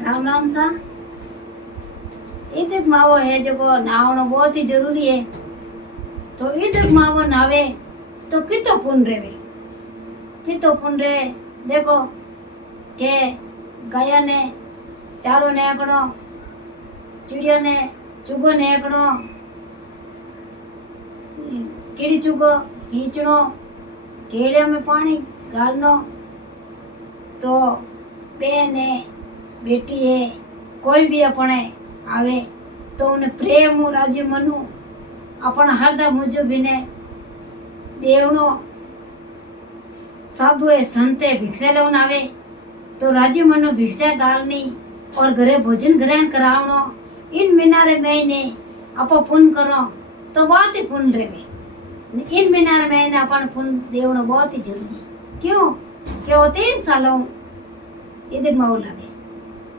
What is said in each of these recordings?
राम राम सा। ईद मावो है जो नहावनो बहुत ही जरूरी है। तो ईद मावो नहावे तो कितो पुण्य रेवे, कितो पुण्य रे। देखो के गाया ने चारो ने आकड़ो, चिड़िया ने चुगो ने आकड़ो, कीड़ी चुगो हीचड़ो, केड़े में पानी गालनो। तो बेन है बेटी है कोई भी अपने आवे तो उन्हें प्रेम राजी मनु अपना हरदा मुजब ने देवनो साधु है संते भिक्षा लेवन आवे तो राजी मनु भिक्षा गालनी और घरे भोजन ग्रहण करावनो। इन मीनारे महीने आप पुण्य करो तो बहुत ही पुण्य रहे। इन मीनारे महीने अपन पुण्य देवनो बहुत ही जरूरी। क्यों? क्यों 3 सालों ईद माओ लागे,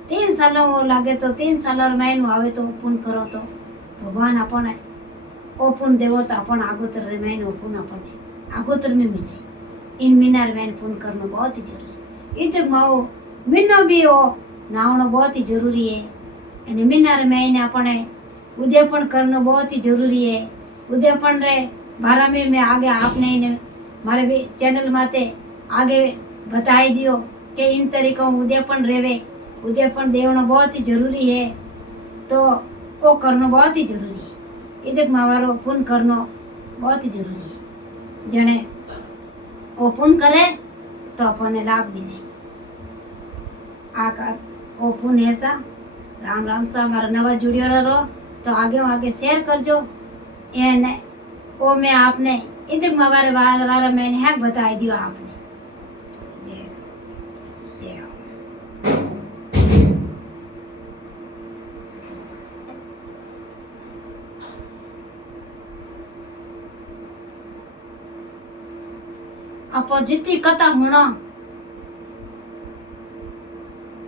3 सालों वो लागे तो 3 साल महीनो आवे तो पुण्य करो तो भगवान अपने ओ पुण्य देवो तो अपन आगोतर रे महीनो पुण्य अपने आगोतर में मिले। इन मीनार महीने पुण्य करना बहुत ही जरूरी। ईद माओ मीनो भी हो नावनो बहुत ही जरूरी है। અને મીનાર મહિને આપણે ઉદ્યાપન કરવું बहुत ही जरूरी है। उद्यापन रे बारह में आगे आपने इन्हें मारे चैनल माते आगे बताई दियो कि इन तरीकों उद्यापन रेवे। उद्यापन देवना बहुत ही जरूरी है तो वो करना बहुत ही जरूरी है। इधर मावारो पुण्य करना बहुत ही जरूरी है। जने वो पुण्य करे तो अपने लाभ मिले। आकर वो पुण्य ऐसा राम राम सा हमारा नवा जुड़ियो रहो तो आगे शेयर करजो। एने ओ मैं आपने इधर हमारे बारे मैंने हैक बताई दियो आपने। जय जय आपो जितनी कथा होना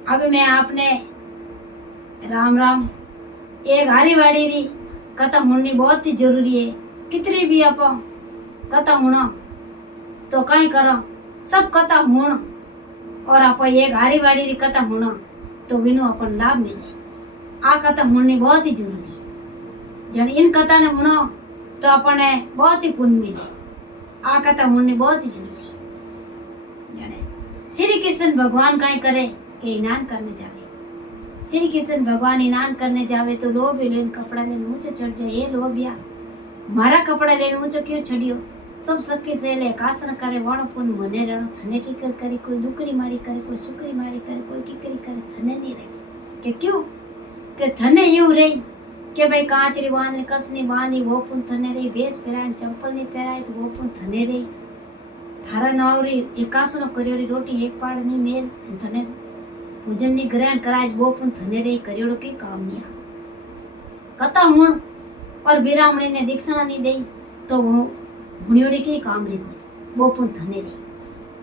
अभी मैं आपने राम राम एक हारी वाड़ी री कथा होनी बहुत ही जरूरी है। कितनी भी आप कथा होना तो कहीं करो सब कथा होना और आप एक हारी वाड़ी री कथा होना तो बिनु अपन लाभ मिले। आ कथा होनी बहुत ही जरूरी है। जन इन कथा ने होना तो अपने बहुत ही पुण्य मिले। आ कथा होनी बहुत ही जरूरी है। श्री कृष्ण भगवान कहीं करे कि स्नान करने जावे। श्री कृष्ण भगवान स्नान करने जावे तो लोभ लेन कपड़ा लेन ऊंचे चढ़ जाए। ये लोभिया मारा कपड़ा लेन ऊंचो क्यों चढ़ियो। सब सबके सेले कासन करे वण पुन मने रण थने की कर करी। कोई डुकरी मारी करे, कोई सुकरी मारी करे, कोई किकरी करे, थने नहीं रहे के क्यों के थने यूं रही के भाई कांचरी बांधनी कसनी बांधी वो पुन थने रही। भेस पहराय चंपल नहीं पहराय तो वो पुन थने रही। थारा नावरी एकासनो करियोरी रोटी एक पाड़ नहीं मेल थने भोजन ની ગ્રહણ કરાય वो પણ થને રે કરિયોડો કે કામ નહીં કथा हुण और बिरामणी ने दीक्षाना नहीं दई तो वो हुणियोड़ी के काम रे वो पण थने रे।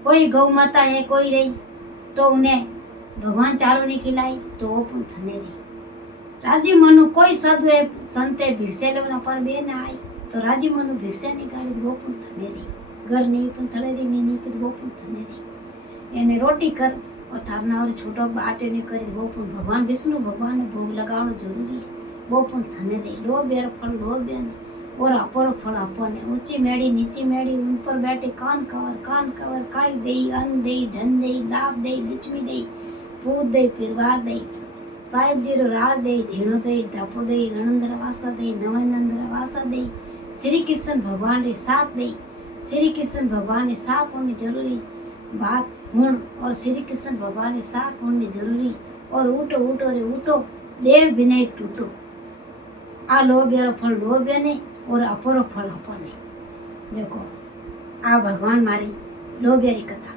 कोई गौ माता है कोई रही तो उन्हें भगवान चारो नहीं खिलाई तो वो पण थने रे। राजी मनु कोई साधु है संते भिक्षा लेवना पर बे ना आई तो राजी मनु भिक्षा निकाली वो पण थने रे। घर नहीं पण थड़े रे नहीं तो वो पण थने रे। एने रोटी कर और थारना और छोटो बाटे ने करे वो पण भगवान विष्णु भगवान ने भोग लगावनो जरूरी है। वो पण थने दे लो बेर फल लो बेन और अपर फल अपने ऊंची मेड़ी नीची मेड़ी उन पर बैठे कान कवर काई दे अन्न दे धन दे लाभ दे लक्ष्मी दे पूत दे परिवार दे साहिब जी रो राज दे झीणो दे धापो दे रणंदर वासा दे नवनंदर वासा दे। श्री कृष्ण भगवान रे साथ दे। श्री कृष्ण भगवान ने साथ होने जरूरी बात हुण और श्री कृष्ण भगवान ने साथ होने जरूरी। और उठो उठो रे उठो देव विनय टूटो। आ लोभ्यारो फल लोभ्य ने और अपरो फल अपने। देखो आ भगवान मारी लोभ्यारी कथा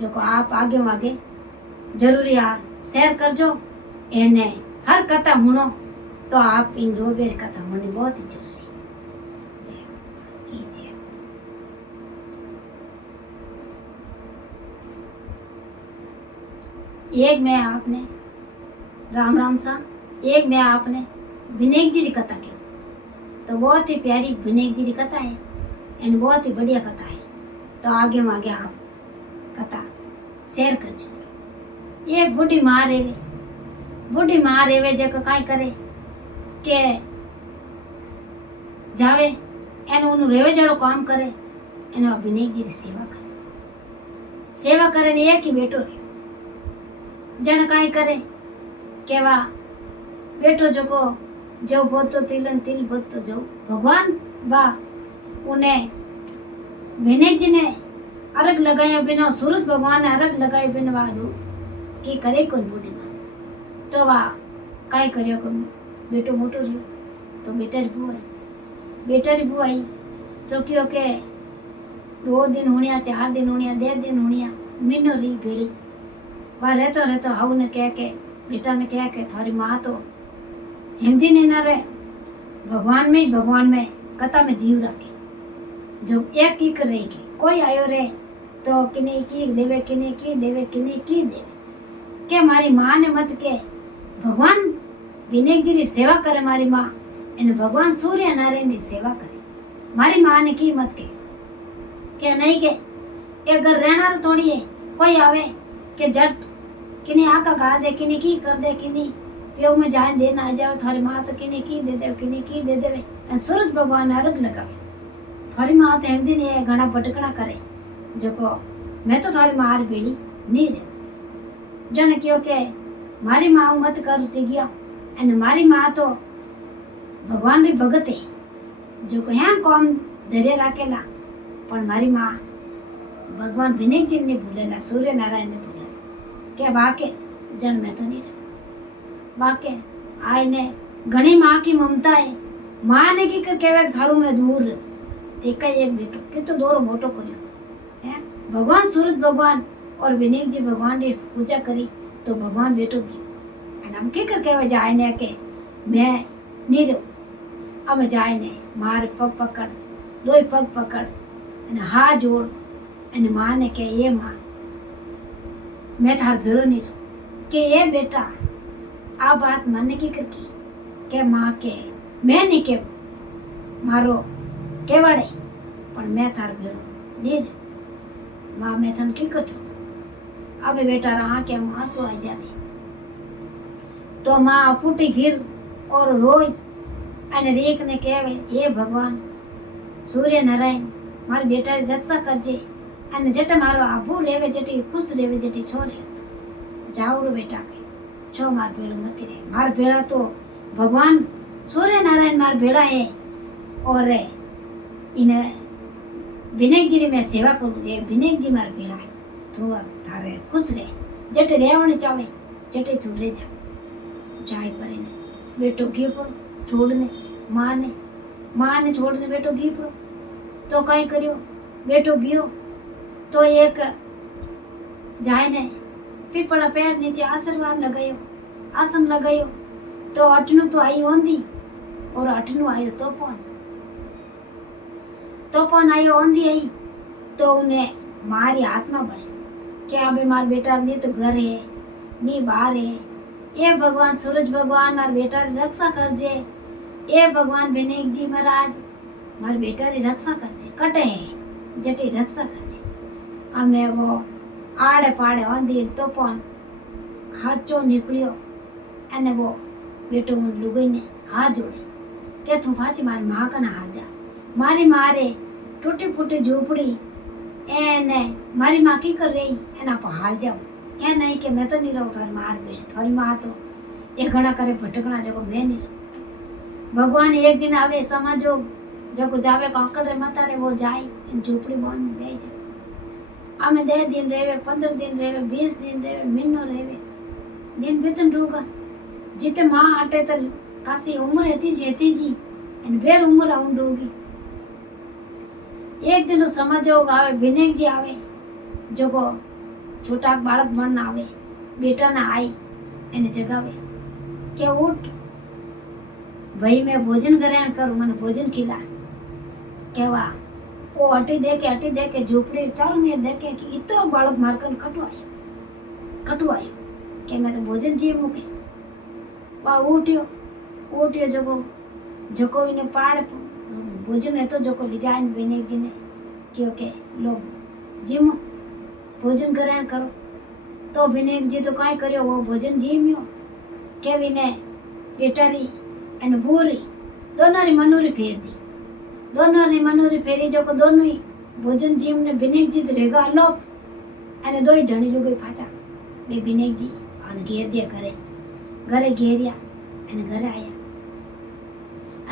जो आप आगे जरूरी आ शेयर करजो। एने हर कथा हुणो तो आप इन लोभ्यारी कथा होनी बहुत ही जरूरी। जय एक मैं आपने राम राम सा एक मैं आपने विनायक जी की कथा की तो बहुत ही प्यारी विनायक जी की कथा है एंड बहुत ही बढ़िया कथा है। तो आगे आप कथा शेयर करजो। एक बूढ़ी माँ रेवे जो काई करे के जावे एनु उनु रेवे जड़ो काम करे एनु विनायक जी री सेवा करे ने एक ही बेटो रे जण काई करे के वा बेटो जको जो बोतो तिलन तिल बोतो जो भगवान बा उन्हें विनायक जी ने अर्घ लगाया बिना सूरज भगवान ने अर्घ लगाया बिना वालू की करे कोई बूढ़ी मां तो वा काई करियो को बेटो मोटो रहियो तो बेटा री बुआ आई तो क्यों के 2 दिन होनिया 4 दिन होनिया 10 दिन होनिया मीनो री भेड़ी वा रहतो हाउ ने कह के बेटा ने कह के थारी माँ तो हिंदी ने ना रे भगवान में कथा में जीव रखे जो एक की करेगी कोई आयो रे तो किने की देवे के मारी माँ ने मत के भगवान विनायक जी री सेवा करे मारी माँ इन भगवान सूर्य नारायण री सेवा करे मारी माँ ने की मत के नहीं के एक घर रहना थोड़ी है कोई आवे के झट किने आका गा दे किने की कर दे किने प्यो में जाए दे ना जाओ थारी माँ तो किने की दे देवे सूरज भगवान अर्घ लगावे थारी माँ तो एक दिन ये घना भटकना करे जको मैं तो थारी माँ री बेड़ी नहीं रहे जन क्यों के मारी माँ मत कर गया एन मारी माँ तो भगवान री भगत है जो यहाँ काम धैर्य राखेला पर मारी माँ भगवान विनायक जी ने भूलेला सूर्य नारायण ने भूलेला के बाके जन मैं तो नहीं रहा बाके आय ने घनी माँ की ममता है माँ ने की कर केवे थारू में दूर एक बेटो के तो दोरो मोटो करियो है भगवान सूरज भगवान और विनायक जी भगवान की पूजा करी तो भगवान बेटो दी हम के कर केवे जाए ने के मैं नहीं रहूं अब जाए ने मार पग पकड़ 2 पग पकड़ અને હા જોડ અને माँ ने के ये माँ मैं थार भेड़ो नहीं रहूं के ये बेटा आ बात माने की करकी के माँ के मैं नहीं के मारो केवाड़े पर मैं थार भेड़ो नहीं रहूं माँ मैं थन की कर छो अब बेटा रहा के आंसू आई जावे तो माँ फूटी घिर और रोई અને રેક ને કહેવે હે ભગવાન સૂર્ય નારાયણ મારા બેટાની રક્ષા કરજે અને જેટે મારો આભુ રહેવે જેટી ખુશ રહેવે જેટી છોડે જાવ રો બેટા કે છો માર ભેળું મતી રહે માર ભેળા તો ભગવાન સૂર્ય નારાયણ માર ભેળા है और इने विनायक जी री मैं सेवा करूँ जे विनायक जी मार भेळा है तू थारे खुश रहे जेटे રહેવણ ચાવે जेटे तू रह जा जाय परे बेटो गयो पर छोड़ने माँ ने छोड़ने बेटो गी पड़ो तो कई करियो बेटो गियो तो एक जाए ने पीपड़ा पेड़ नीचे आसन लगायो तो अठनु तो आई ओंदी और अठनु आयो तोपन आयो ओंदी आई तो उन्हें मारी आत्मा बढ़ी कि अबे मार बेटा नहीं तो घर है नहीं बाहर है ये भगवान सूरज भगवान मार बेटा रक्षा करजे ए भगवान विनायक जी महाराज मार बेटा री रक्षा करजे कटे है जटी रक्षा करजे अमे वो आड़े पाड़े आंधी तो पण हाचो निकलियो अने वो बेटो मुन लुगाई ने हाथ जोड़े के तू पाची मारी माँ का ना हाथ जा मारी मारे टूटी फूटी झोपड़ी एने मारी माँ की कर रही एना पर हाथ जाओ क्या नहीं के मैं तो नहीं रहूं थारी मार बेड़ थारी माँ तो ये घड़ा करे भटकना जगो मैं नहीं रहूं भगवान एक दिन आवे समझो जको जावे काकड़ रे मता रे वो जाए झोपड़ी बन में बैठ जाए आमे 10 दिन रेवे 15 दिन रेवे 20 दिन रेवे महीनो रेवे दिन बीतन रोगा जिते माँ आटे तो कासी उम्र हेती जी एन बेर उम्र आउंड होगी एक दिन तो समझो आवे विनायक जी आवे जको छोटा बालक बन आवे बेटा ना आई एने जगावे के उठ भाई मैं भोजन ग्रहण करूं मैंने भोजन खिला केवा वो अटी दे के झोपड़ी चारों में देखे कि इतो बालक मारकर कटवायो के मैं तो भोजन जी मुके वा उठियो जको इने पाड़ भोजन है तो जको लिजाइन विनायक जी ने क्यों के लोग जिमो भोजन ग्रहण करो तो विनायक जी तो काई करियो वो भोजन जीम्यो केवीने बेटारी अने भूरी दोनों री मनूरी फेर दी दोनों री मनूरी फेरी जो को दोनों ही भोजन जीव ने विनायक जी रहेगा अलोप अने दोई धणी लुगाई पाचा बे विनायक जी अने घेर दिया घरे घेरिया अने घरे आया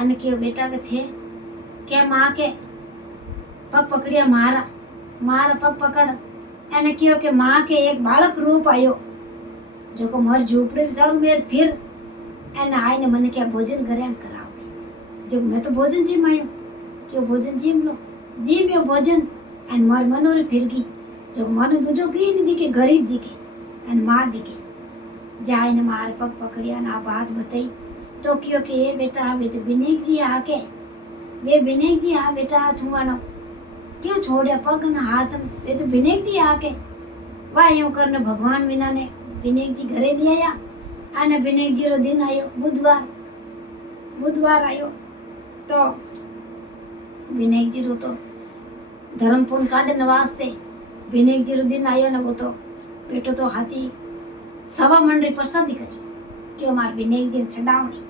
अने के बेटा के छे के मां के पग पकड़िया मारा पग पकड़ એને કયો કે માં કે એક બાળક રૂપ આવ્યો જો કો માર ઝૂંપડી ચાલુ મેર ફિર એને આઈને મને કે ભોજન ગ્રહણ કરાવે જો મેં તો ભોજન જીમાયો કે ભોજન જીમ્યો ભોજન અને માર મનોરે ફિર ગઈ જો મને દૂજો કી ને દીકે ઘરી જ દીકે અને માં દીકે જાઈને મારે પગ પકડ્યા ને આ વાત બતાઈ તો કયો કે એ બેટા હવે તો વિનાયકજી આ કે वे विनायक जी आ बेटा थुआनो क्यों छोड़या पग न हाथ ये तो विनायक जी आके वाह यूं करने भगवान विना ने विनायक जी घरे ले आया आने विनायक जी रो दिन आयो बुधवार आयो तो विनायक जी रो तो धर्म पूर्ण काढने वास्ते विनायक जी रो दिन आयो ने वो तो बेटो तो हाची सवा मंडरी प्रसादी करी क्यों मार विनायक जी छडावणी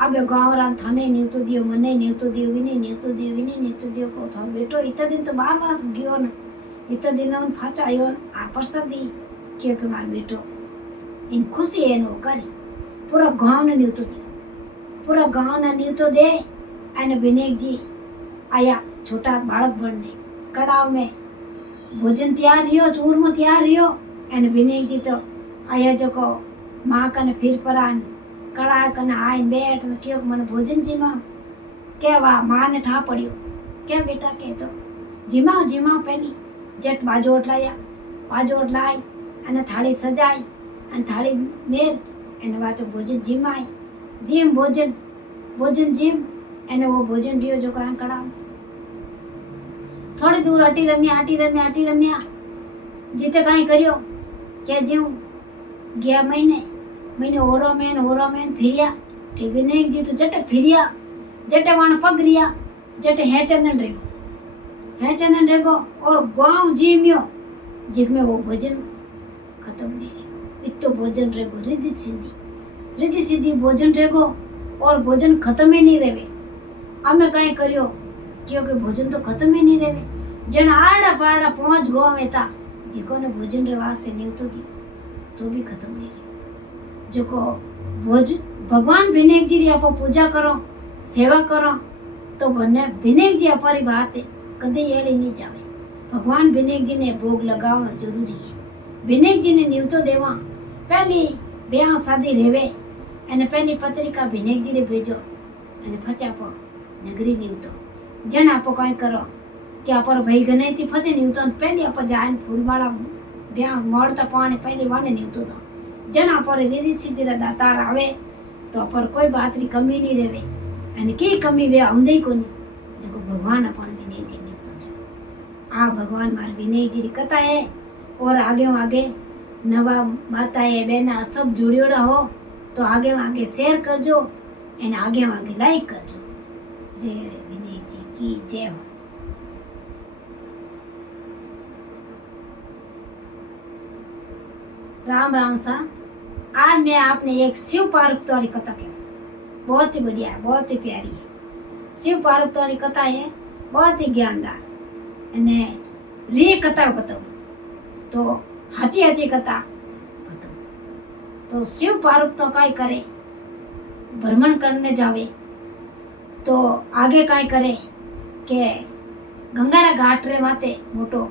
अब गाँव थाने नीवतो दियो मने नीवतो दियो विने नीवतो दियो को था बेटो इतना दिन तो 12 मास गयो न इतना दिन उन फाचा आयो आ प्रसादी क्यों के मार बेटो इन खुशी है नो करी पूरा गाँव ने नीवतो दे अने विनायक जी आया छोटा बालक बनने कड़ाव में भोजन तैयार रियो चूरमो तैयार रियो अने विनायक जी तो आया जो को माँ कने फिर परान कड़ा कने आए बैठ ने क्यों मन भोजन जीमा के वा मां ने ठा पड़ियो के बेटा के तो जीमा पहली जट बाजोट लाई अने थाली सजाई अने थाली मेल अने वा तो भोजन जीमाई जीम भोजन जीम अने वो भोजन दियो जो का कड़ा थोड़ी दूर आटी रम्या जीते काई करियो के जीव गया महीने ओरो मेन फिरिया के विनायक जी तो जटे फिरिया जटे वाण पगरिया जटे है चंदन रेगो और गांव जीम्यो जिसमें वो भोजन खत्म नहीं रहे इतो भोजन रेगो रिद्धि सिद्धि भोजन रेगो और भोजन खत्म ही नहीं रहे हमें कहीं करियो क्योंकि भोजन तो खत्म ही नहीं रहे जन आड़ा पाड़ा 5 गांव में था जिको ने भोजन रे वास्ते नीवतो दी तो भी खत्म नहीं रहे जो को भगवान विनायक जी री आप पूजा करो सेवा करो तो बने विनायक जी अपारी बात है कदे एड़ी नहीं जावे भगवान विनायक जी ने भोग लगावना जरूरी है विनायक जी ने नीवतो देवा पहली ब्याह शादी रेवे अने पहली पत्रिका विनायक जी रे भेजो अने फचा पो नगरी नीवतो जन आपो काई करो कि अपर भाई गने थी फचे नीवतो पहली आप जान फूलवाड़ा ब्याह मोड़ता पाने पहली वाने नीवतो दो जना पर रिद्धि सिद्धि रा दातार आवे तो पर कोई बात री कमी नहीं रेवे अने के कमी वे आंदे कोनी जको भगवान अपन विनय जी ने तो आ भगवान मार विनय जी री कथा है और आगे नवा माताए बेना सब जुड़ियोड़ा हो तो आगे शेयर करजो एने आगे लाइक करजो जय विनय जी की जय हो। राम सा आज मैं आपने एक शिव पार्वती वाली कथा कही बहुत ही बढ़िया है बहुत ही प्यारी है शिव पार्वती वाली कथा है बहुत ही ज्ञानदार अने री कथा बताऊं तो हाची कथा बताऊं तो शिव पार्वती काई करे भ्रमण करने जावे तो आगे काई करे के गंगारा घाट रे माते मोटो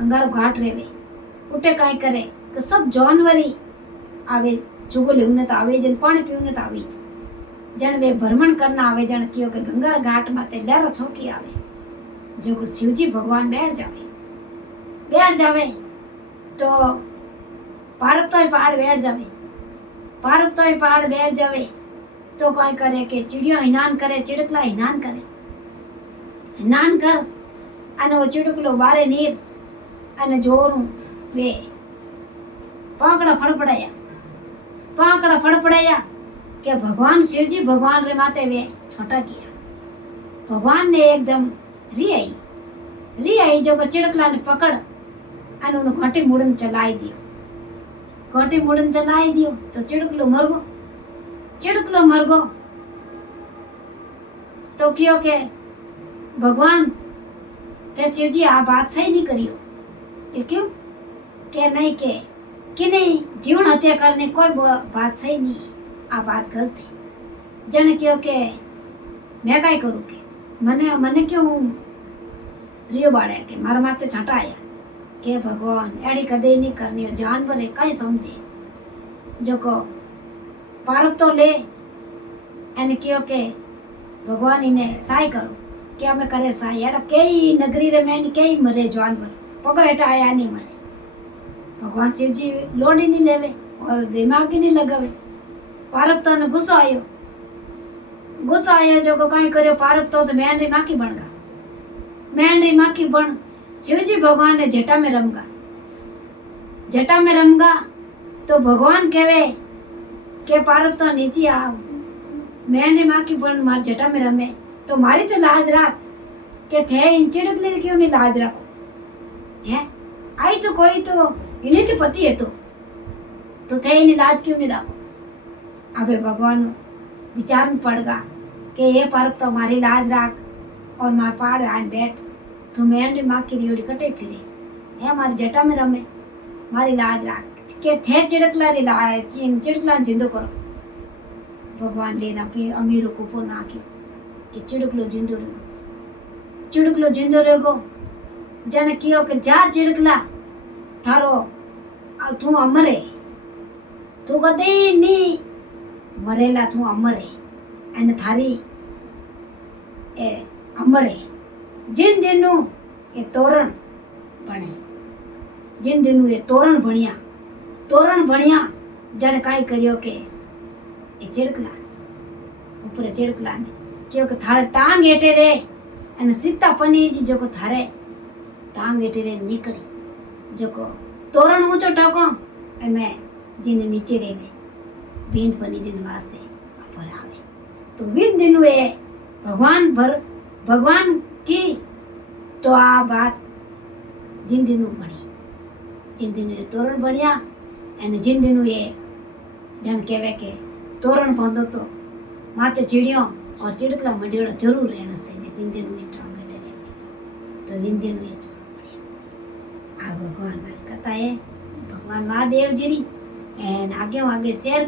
गंगारो घाट रेवे उठे काई करे कि सब जानवरी आवे जुगो लेने तो आवे जन पानी पीने तो आवे जन वे भ्रमण करना आवे जन कियो के गंगा घाट माते लहरा छोकी आवे जो को शिवजी भगवान बैठ जावे तो पार्वती पहाड़ बैठ जावे तो काय करे के चिड़िया हिनान करे चिड़कला हिनान कर अने वो चिड़कलो बारे नीर अने जोरू वे पाकड़ा फड़फड़ाया के भगवान शिवजी भगवान रे माते वे छोटा किया भगवान ने एकदम री आई जो चिड़कला ने पकड़ अने उन घाटी मुड़न चलाई दियो घोटी मुड़न चलाई दियो तो चिड़कलो मर गो तो क्यों के भगवान ते शिव जी आ बात सही नहीं करियो कि क्यों के नहीं कि नहीं जीवन हत्या करने कोई बात सही नहीं आ बात गलत है जन क्यों के मैं काई करूं के मने क्यों रियो बाड़े के मारा माते छाटा आया के भगवान एड़ी कदे नहीं करनी जानवर है कई समझे जो को पारब तो ले एने क्यों के भगवान इन्हें सहाय करो क्या मैं करे सहाय एड़ा कई नगरी रे में कई मरे जानवर पगा हेठा आया नहीं मरे भगवान शिव जी लोड ही नहीं लेवे और दिमाग ही नहीं लगावे पारब तो ने गुस्सा आयो जो को कई करे पारब तो मेंढरी माखी बन गा मेंढरी माखी बन शिव जी भगवान ने जटा में रमगा तो भगवान कहवे के पारब तो नीचे आओ मेंढरी माखी बन मार जटा में रमे तो मारी तो लाज राख के थे इन चिड़कले क्यों नहीं लाज रखो है आई तो कोई तो इन्हें तो पति है तो थे इन लाज क्यों नहीं रखो अबे भगवान विचार में पड़ गा कि ये पारब तो मारी लाज राख और मार पाड़ आन बैठ तो मेंढरी माँ की रियोड़ी कटे फिरे है हमारी जटा में रमे मारी लाज राख के थे चिड़कला री चिड़कला जिंदो करो भगवान लेना फिर अमीरों को पो नाख्यो कि चिड़कलो जिंदो रहेगो जने कियो के जा चिड़कला थारो तू अमर है तू कदे नहीं मरेला तू अमर है एने थारी ए अमर है जिन दिनू ये तोरण बने जिन दिनू ये तोरण बनिया जने काई करियो के ये चिड़कला ऊपर चिड़कला ने क्यों के थारे टांग हेठे रे अने सीता पनी जी जो को थारे टांग हेठे रे निकली जो को तोरण ऊंचो टको अने जीने नीचे रे ने बींद पनी जिन वास्ते ऊपर आवे तो बींद दिनू ये भगवान की तो आ बात जिन दिनू बनी जिन दिनू ये तोरण बढ़िया अने जिन दिनू ये जन कहवे के तोरण बांधो तो माते चिड़ियों और चिड़कला मंडियोड़ा जरूर रहना से जिन दिनू ये टांग हेठे रहने तो जिन दिनू ये तोरण बढ़िया आ भगवान मारी कथा है भगवान महादेव जी री एन आगे शेर